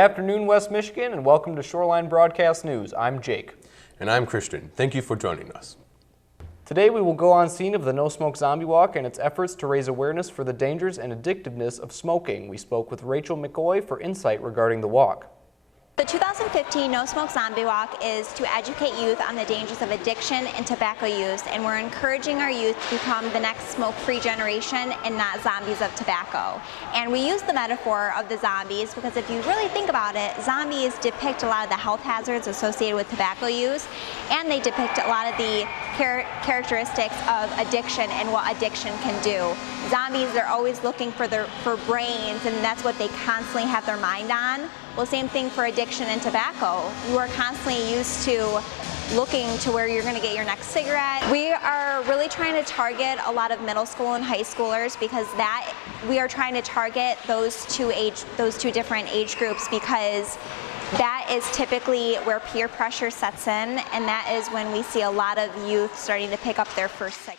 afternoon, West Michigan, and welcome to Shoreline Broadcast News. I'm Jake. And I'm Christian. Thank you for joining us. Today we will go on scene of the No Smoke Zombie Walk and its efforts to raise awareness for the dangers and addictiveness of smoking. We spoke with Rachel McCoy for insight regarding the walk. The 2015 No Smoke Zombie Walk is to educate youth on the dangers of addiction and tobacco use, and we're encouraging our youth to become the next smoke-free generation and not zombies of tobacco. And we use the metaphor of the zombies because if you really think about it, zombies depict a lot of the health hazards associated with tobacco use, and they depict a lot of the characteristics of addiction and what addiction can do. Zombies, they're always looking for brains, and that's what they constantly have their mind on. Well, same thing for addiction and tobacco. You are constantly used to looking to where you're going to get your next cigarette. We are really trying to target a lot of middle school and high schoolers because we are trying to target those two different age groups because that is typically where peer pressure sets in, and that is when we see a lot of youth starting to pick up their first cigarette.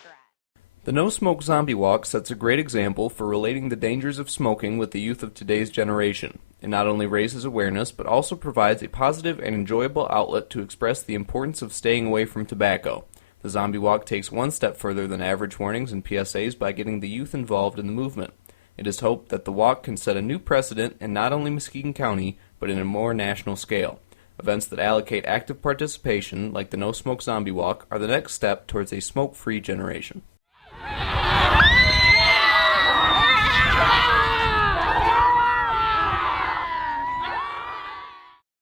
The No Smoke Zombie Walk sets a great example for relating the dangers of smoking with the youth of today's generation. It not only raises awareness, but also provides a positive and enjoyable outlet to express the importance of staying away from tobacco. The Zombie Walk takes one step further than average warnings and PSAs by getting the youth involved in the movement. It is hoped that the walk can set a new precedent in not only Muskegon County, but in a more national scale. Events that allocate active participation, like the No Smoke Zombie Walk, are the next step towards a smoke-free generation.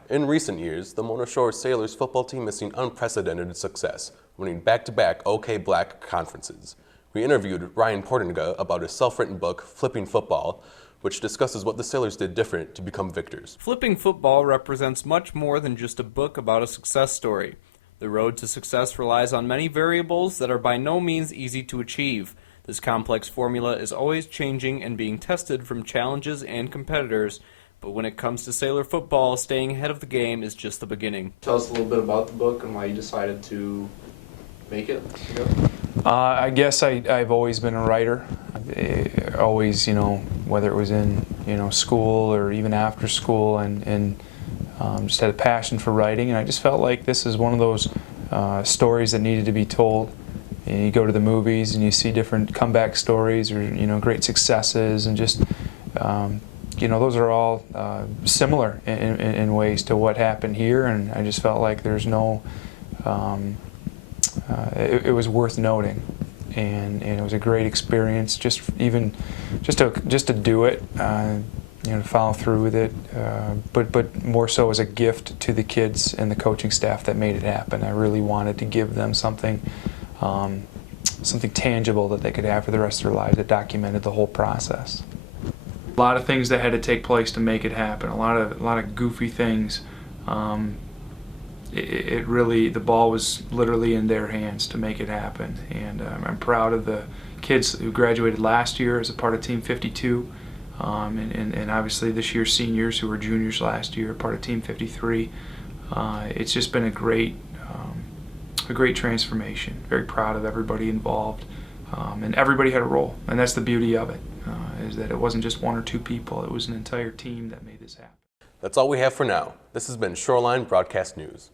In recent years, the Mona Shore Sailors football team has seen unprecedented success, winning back-to-back OK Black conferences. We interviewed Ryan Portinga about his self-written book, Flipping Football, which discusses what the Sailors did different to become victors. Flipping Football represents much more than just a book about a success story. The road to success relies on many variables that are by no means easy to achieve. This complex formula is always changing and being tested from challenges and competitors, but when it comes to Sailor football, staying ahead of the game is just the beginning. Tell us a little bit about the book and why you decided to make it. I guess I've always been a writer. Always, whether it was in, school or even after school, and just had a passion for writing, and I just felt like this is one of those stories that needed to be told. And you go to the movies and you see different comeback stories or, great successes, and just, those are all similar in ways to what happened here, and I just felt like there's no, it was worth noting, and it was a great experience just to do it, to follow through with it, but more so as a gift to the kids and the coaching staff that made it happen. I really wanted to give them something tangible that they could have for the rest of their lives that documented the whole process. A lot of things that had to take place to make it happen. A lot of goofy things. It really, the ball was literally in their hands to make it happen, and I'm proud of the kids who graduated last year as a part of Team 52, and obviously this year's seniors who were juniors last year, part of Team 53. It's just been a great transformation. Very proud of everybody involved, and everybody had a role, and that's the beauty of it, is that it wasn't just one or two people, it was an entire team that made this happen. That's all we have for now. This has been Shoreline Broadcast News.